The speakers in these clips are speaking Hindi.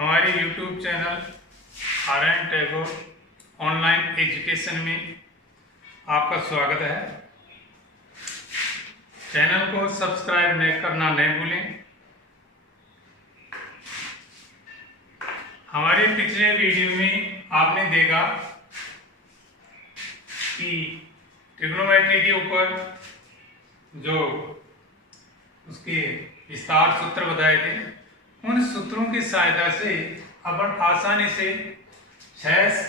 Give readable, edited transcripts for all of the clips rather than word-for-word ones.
हमारे YouTube channel Narayan Tagore online education में आपका स्वागत है। चैनल को सब्सक्राइब करना नहीं भूलें। हमारे पिछले वीडियो में आपने देखा कि ट्रिग्नोमेट्री के ऊपर जो उसके विस्तार सूत्र बताए थे, उन सूत्रों की सहायता से अपन आसानी से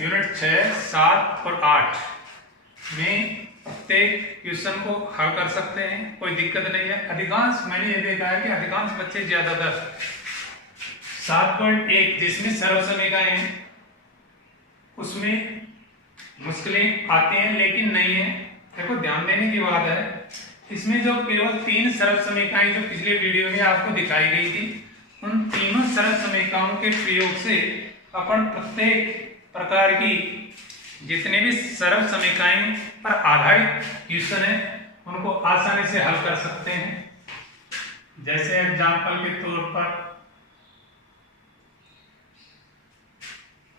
यूनिट 6, 7 और 8 में प्रत्येक क्वेश्चन को हल कर सकते हैं। कोई दिक्कत नहीं है। अधिकांश मैंने ये देखा है कि अधिकांश बच्चे ज्यादातर 7.1 जिसमें सरल समीकरण हैं उसमें मुश्किलें आती हैं, लेकिन नहीं है। देखो, ध्यान देने की बात है, इसमें जो केवल 3 सरल समीकरण जो पिछले वीडियो में आपको दिखाई गई थी, उन तीनों सरल समीकरणों के प्रयोग से अपन प्रत्येक प्रकार की जितने भी सरल समीकरण पर आधारित क्वेश्चन है उनको आसानी से हल कर सकते हैं। जैसे एग्जांपल के तौर पर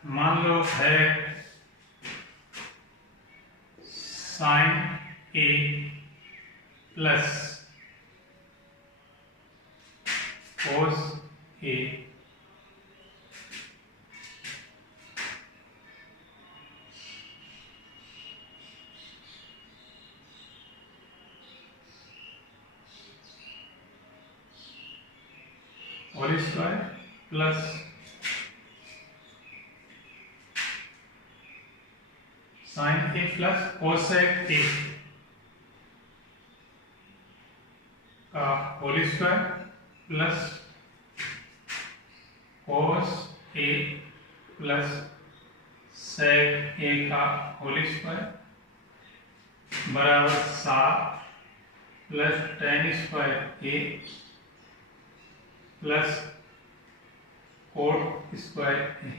मान लो है sin A plus cos A whole square plus sin A plus cosec A का whole square plus cos A plus sec A का होल स्क्वायर बराबर 7 plus tan square A plus cot square A।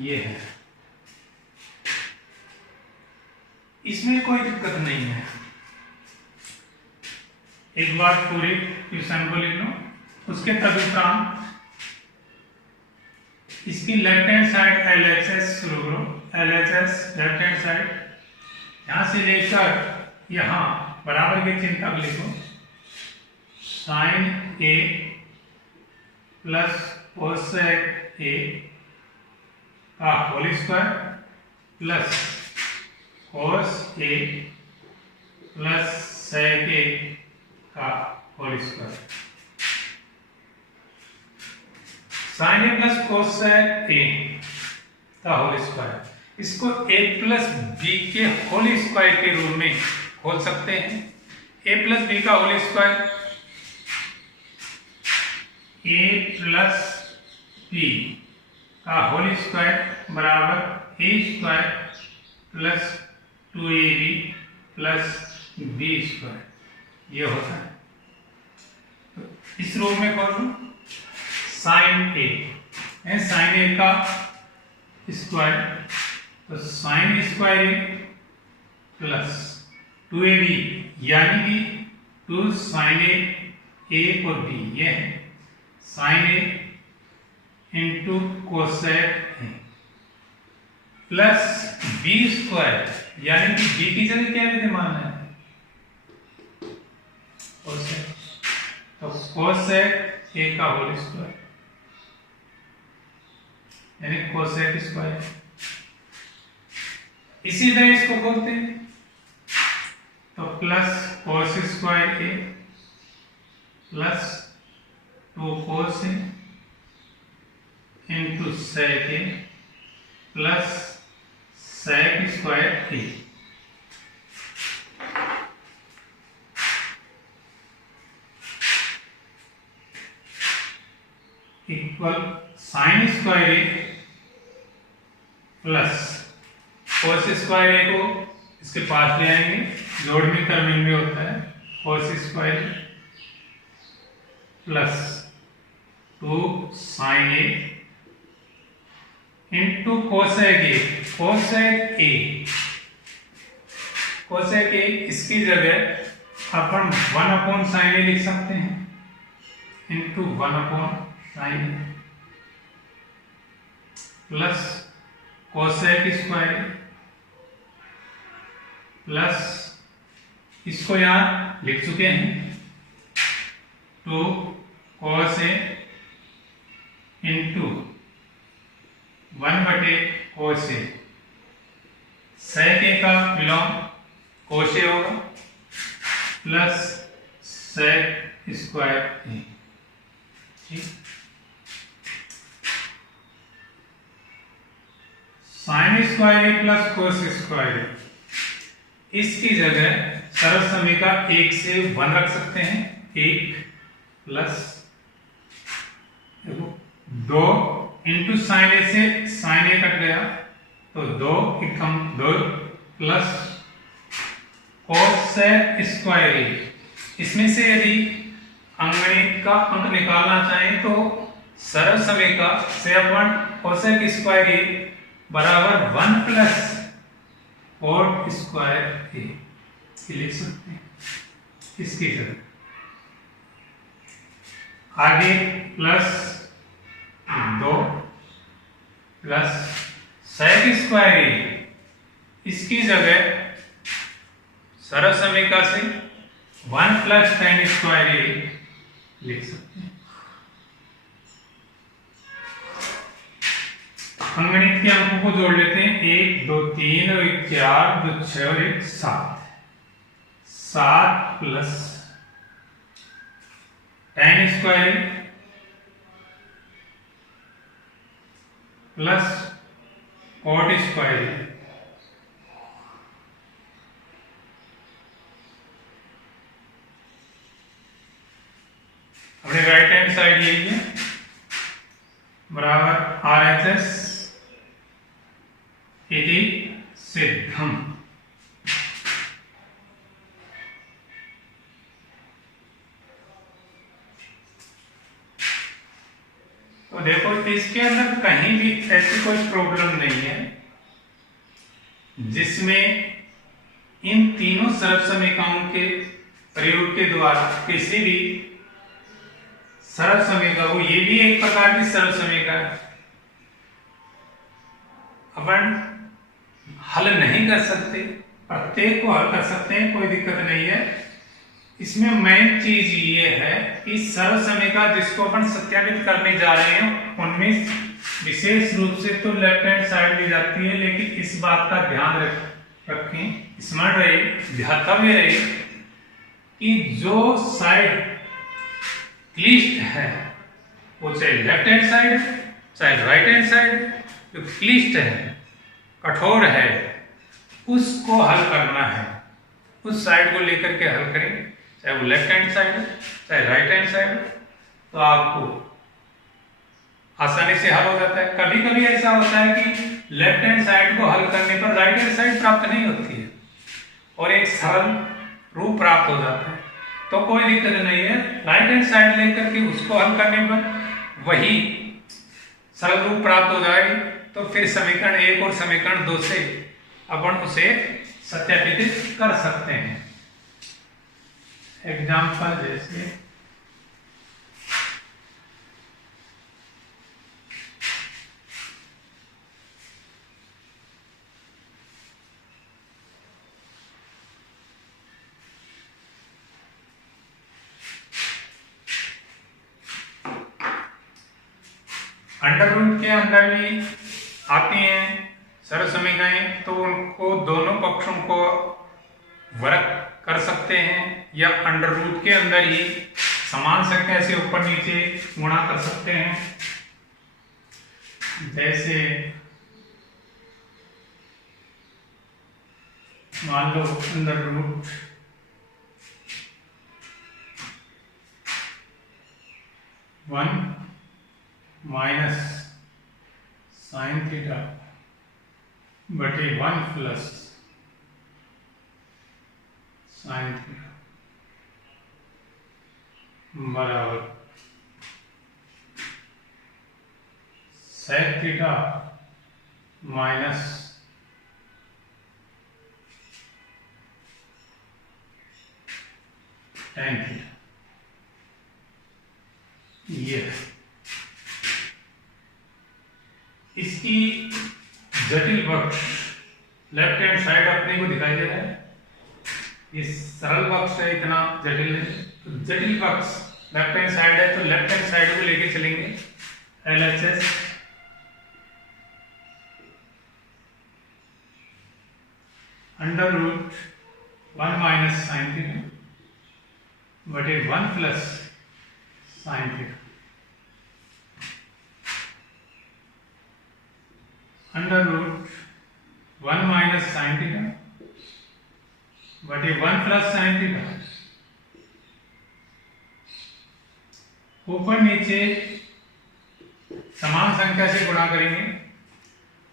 ये है, इसमें कोई दिक्कत नहीं है। एक बार पूरे क्वेश्चन को लिख लो, उसके तदुपरांत इसकी लेफ्ट हैंड साइड LHS शुरू करो। LHS लेफ्ट हैंड साइड यहां से लेकर यहां बराबर के चिन्ह तक लिखो। sin A plus cosec A का whole square plus cos A plus sec A का whole square. sin A plus cosec A का होल स्क्वायर, इसको A प्लस B के होल स्क्वायर के रूप में खोल सकते हैं। A प्लस B का whole square A plus B का होल स्क्वायर बराबर A square plus 2AB plus B square, ये होता है। तो इस रूप में कौन लो sin A है, sin A का स्क्वायर, तो sin square A plus 2AB यानी कि 2 sin A और B, ये है sin A into cosec A plus B square यानी कि B की जगह क्या विद्यमान है cosec, तो cosec A का होल स्क्वायर यानी cosec स्क्वायर। इसी तरह इसको खोलते हैं तो plus cos square A plus 2 cos A into sec A plus sec square A। Equal sin square A plus cos square A को इसके पास ले आएंगे, जोड़ में टर्मिंग में होता है cos square plus 2 sin A into cosec A। cosec A इसकी जगह अपन 1/sin A लिख सकते हैं into 1/sin A। Plus cosec square plus इसको यहां लिख चुके हैं 2 cos A into 1/cos A। sec A का बिलोंग cos A होगा प्लस sec स्क्वायर A। ठीक, साइन स्क्वायर ए प्लस कोस स्क्वायर ए, इसकी जगह सरल समीका 1 से 1 रख सकते हैं। 1 प्लस 2 इंटू साइन ए से साइन ए कट गया तो 2 एकम 2 प्लस कोस स्क्वायर ए। इसमें से यदि अंगणित का अंक निकालना चाहें तो सरल समीका से अपन कोसेक स्क्वायर ए बराबर 1 प्लस कोट स्क्वायर ए लिख सकते हैं इसकी जगह। आगे प्लस 2 प्लस सेक स्क्वायर ए, इसकी जगह सरल समीका से 1 प्लस tan स्क्वायर ए लिख सकते हैं। अंगणित के अंकों को जोड़ लेते हैं। 1 2 3 और 1 4 2 6 और 1 7। 7 plus tan square plus cot square अपने राइट हैंड साइड यही है बराबर RHS इति सिद्धम। तो देखो इसके अंदर कहीं भी ऐसी कोई प्रॉब्लम नहीं है जिसमें इन तीनों सरल समीकरणों के प्रयोग के द्वारा किसी भी सरल समीकरण को, ये भी एक प्रकार की सरल समीकरण अपन हल नहीं कर सकते, प्रत्येक को हल कर सकते हैं, कोई दिक्कत नहीं है। इसमें मेन चीज ये है कि सरल समीकरण जिसको अपन सत्यापित करने जा रहे हैं उनमें विशेष रूप से तो लेफ्ट हैंड साइड ली जाती है, लेकिन इस बात का ध्यान रखें, स्मरण रहे, ध्यातव्य रहे कि जो साइड क्लिष्ट है वो चाहे लेफ्ट हैंड साइड चाहे राइट हैंड साइड, जो क्लिष्ट है कठोर है उसको हल करना है, उस साइड को लेकर के हल करें, चाहे वो लेफ्ट हैंड साइड है चाहे राइट हैंड साइड है, तो आपको आसानी से हल हो जाता है। कभी कभी ऐसा होता है कि लेफ्ट हैंड साइड को हल करने पर राइट हैंड साइड प्राप्त नहीं होती है और एक सरल रूप प्राप्त हो जाता है, तो कोई दिक्कत नहीं है। राइट हैंड साइड लेकर के उसको हल करने पर वही सरल रूप प्राप्त हो जाएगी, तो फिर समीकरण 1 और समीकरण 2 से अपन उसे सत्यापित कर सकते हैं। एग्जाम्पल जैसे अंडर रूट के अंदर भी आती हैं सरल समीकरण, तो उनको दोनों पक्षों को वर्ग कर सकते हैं या अंडर रूट के अंदर ही समान संख्या से ऊपर नीचे गुणा कर सकते हैं। जैसे मान लो under root one minus sine theta बटे 1 प्लस साइन थीटा बराबर sec theta minus tan theta. ये इसकी जटिल पक्ष लेफ्ट हैंड साइड अपने को दिखाई दे रहा है, ये सरल पक्ष है, इतना जटिल नहीं। तो जटिल पक्ष लेफ्ट हैंड साइड है तो लेफ्ट हैंड साइड को लेके चलेंगे। LHS under root 1 minus sine theta बटे 1 plus sine theta under root 1 minus sine theta बटे 1 प्लस साइन थीटा। ऊपर नीचे समान संख्या से गुणा करेंगे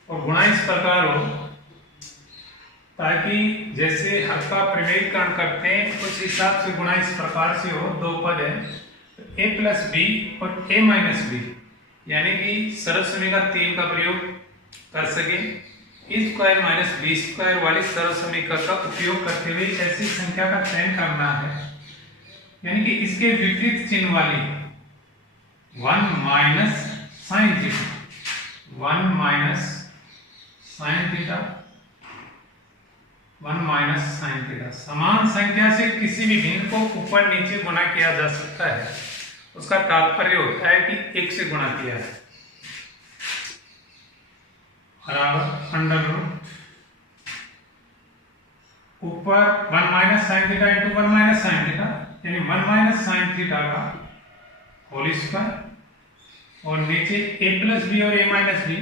और गुणा इस प्रकार हो ताकि जैसे हर का प्रमेयीकरण करते हैं उस हिसाब से गुणा इस प्रकार से हो। दो पद है तो a प्लस बी और a माइनस बी, यानी कि सरल समीकरण 3 का प्रयोग कर सके। ए स्क्वायर माइनस बी स्क्वायर वाली सरल समीकरण का उपयोग करते हुए ऐसी संख्या का चयन करना है, यानी कि इसके विपरीत चिन्ह वाली 1 minus sine theta, 1 minus sine theta, 1 minus sine theta. समान संख्या से किसी भी भिन्न को ऊपर नीचे गुणा किया जा सकता है, उसका तात्पर्य होता है कि 1 से गुणा किया है। बराबर अंडर रूट ऊपर 1 minus sine theta into 1 minus sine theta, यानी 1 माइनस साइन थीटा का होल स्क्वायर और नीचे a प्लस बी और a माइनस बी,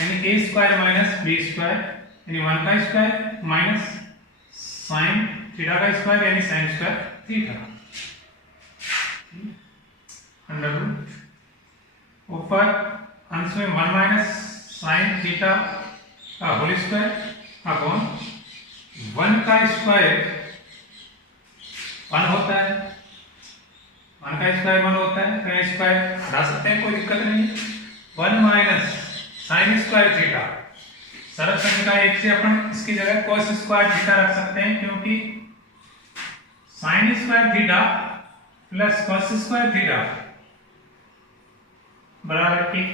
यानी a square minus b square, यानी 1 का स्क्वायर माइनस साइन थीटा का स्क्वायर, यानी sine square theta under root ऊपर अंश में 1 माइनस साइन थीटा का होल स्क्वायर अपॉन 1 का स्क्वायर 1 होता है, 1 का स्क्वायर 1 होता है, तो स्क्वायर हटा सकते हैं, कोई दिक्कत नहीं है। 1 माइनस साइन स्क्वायर थीटा, सरल समीकरण 1 से अपन इसकी जगह कोस स्क्वायर थीटा रख सकते हैं, क्योंकि sign square theta plus cos square theta बराबर 1।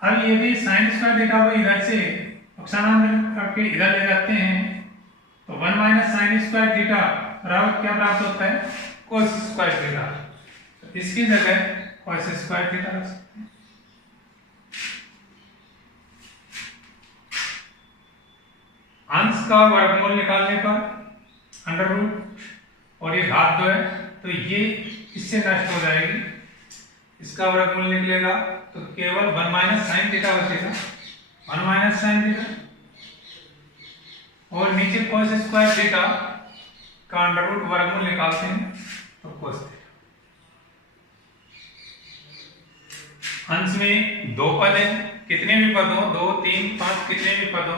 अब यदि साइन स्क्वायर थीटा को इधर से पक्षांतर करके इधर ले जाते हैं तो 1 माइनस साइन स्क्वायर थीटा बराबर क्या प्राप्त होता है, कोस स्क्वायर थीटा। तो इसकी जगह कोस स्क्वायर थीटा रख सकते हैं। अंश का वर्गमूल निकालने पर अंडर रूट और ये घात 2 है तो ये इससे नष्ट हो जाएगी, इसका वर्गमूल निकलेगा तो केवल 1 माइनस साइन थीटा बचेगा, 1 माइनस साइन थीटा और नीचे कोस स्क्वायर थीटा का अंडर रूट वर्गमूल निकालते हैं तो कोस थीटा। अंश में 2 पद है, कितने भी पद हो 2 3 5 कितने भी पद हो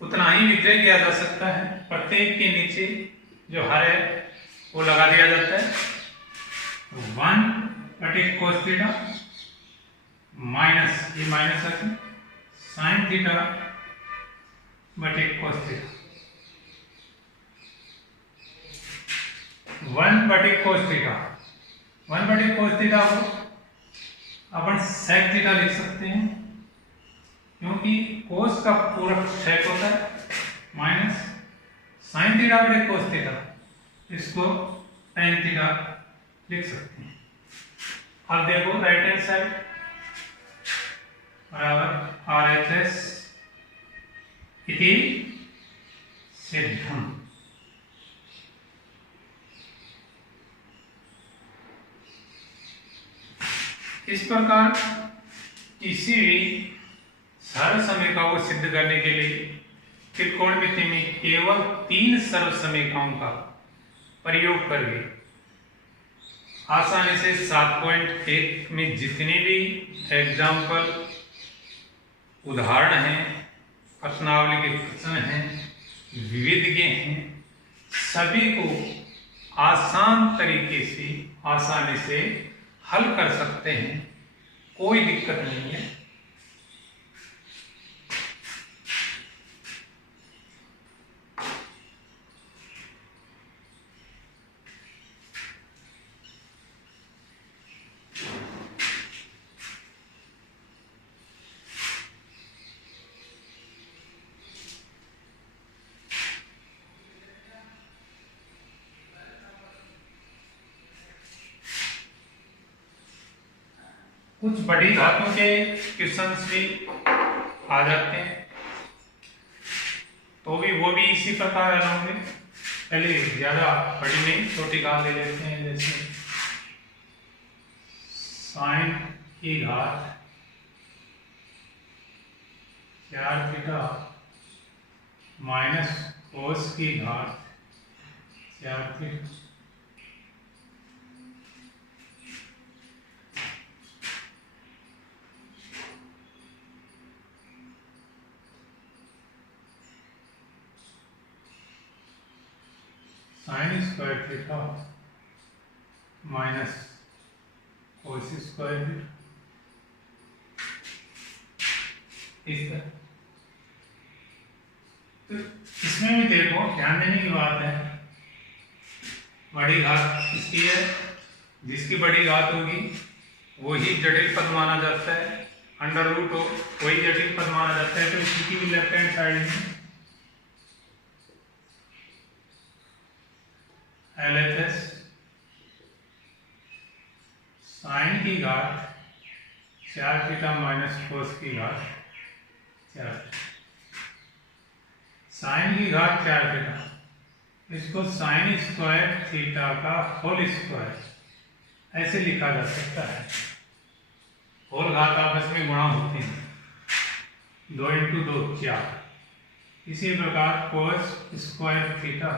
उतना ही विग्रह किया जा सकता है। प्रत्येक के नीचे जो हर है वो लगा दिया जाता है। 1 बटे कोस थीटा माइनस ये माइनस है साइन थीटा बटे कोस थीटा, 1 बटे कोस थीटा, 1 बटे कोस थीटा को अपन सेक थीटा लिख सकते हैं, क्योंकि कोस का पूरक सेक होता है, माइनस साइन थीटा बटे कोस थीटा, इसको tan थीटा लिख सकते हैं। अब देखो राइट हैंड साइड बराबर RHS इति सिद्धम। इस प्रकार किसी भी सरल समीकरण को सिद्ध करने के लिए त्रिकोणमिति में केवल 3 सरल समीकरणों का प्रयोग करके आसानी से 7.1 में जितने भी एग्जाम्पल उदाहरण हैं, प्रश्नावली के प्रश्न हैं, विविधज्ञ हैं, सभी को आसान तरीके से आसानी से हल कर सकते हैं, कोई दिक्कत नहीं है। कुछ बड़ी धातुओं के क्वेश्चंस भी आ जाते हैं, तो भी वो भी इसी प्रकार आ होंगे। पहले ज्यादा बड़ी नहीं, छोटी घात ले लेते हैं। जैसे साइन की घात 4 थीटा माइनस कोस की घात 4 theta. Sign square theta minus cos square theta, इस तरह। तो इसमें भी देखो, ध्यान देने की बात है, बड़ी घात इसकी है, जिसकी बड़ी घात होगी वही जटिल पद माना जाता है, अंडर रूट हो वही जटिल पद माना जाता है। तो इसकी भी लेफ्ट हैंड साइड में LHS साइन की घात 4 थीटा माइनस कोस की घात 4, साइन की घात 4 थीटा, इसको साइन स्क्वायर थीटा का होल स्क्वायर ऐसे लिखा जा सकता है। होल घात आपस में गुणा होते हैं, 2 इंटू 2 4। इसी प्रकार कोस स्क्वायर थीटा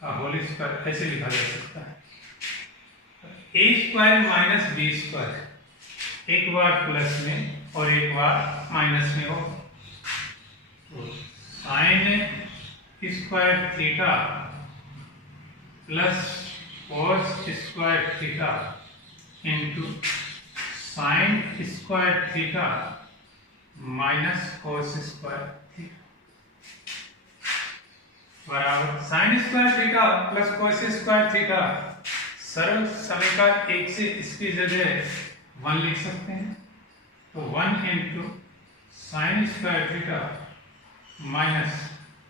का होल स्क्वायर ऐसे लिखा जा सकता है। ए स्क्वायर माइनस बी स्क्वायर, एक बार प्लस में और एक बार माइनस में हो, तो sine square theta plus cos square theta into sine square theta minus cos square theta बराबर sine square theta plus cos square theta. सरल समीकरण 1 से इसकी जगह 1 लिख सकते हैं, तो 1 into sine square theta minus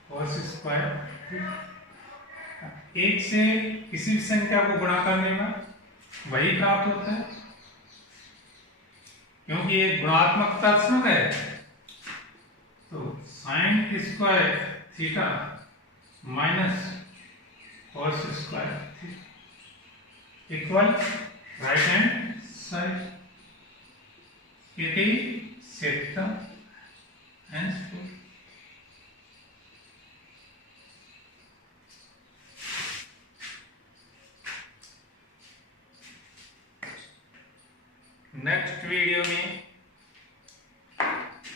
cos square theta. 1 से किसी भी संख्या को गुणा करने में वही प्राप्त होता है, क्योंकि ये गुणात्मक तत्सम है। तो sine square theta minus cos square theta equal right hand side. इति सिद्धम henceforth। नेक्स्ट वीडियो में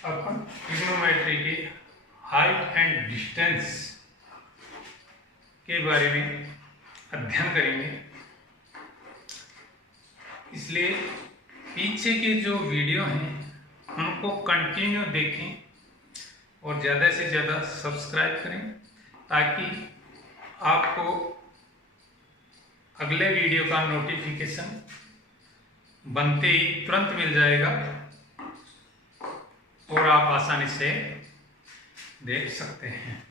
अपन ट्रिग्नोमेट्री के हाइट एंड डिस्टेंस के बारे में अध्ययन करेंगे। इसलिए पीछे के जो वीडियो हैं उनको कंटिन्यू देखें और ज़्यादा से ज़्यादा सब्सक्राइब करें, ताकि आपको अगले वीडियो का नोटिफिकेशन बनते ही तुरंत मिल जाएगा और आप आसानी से देख सकते हैं।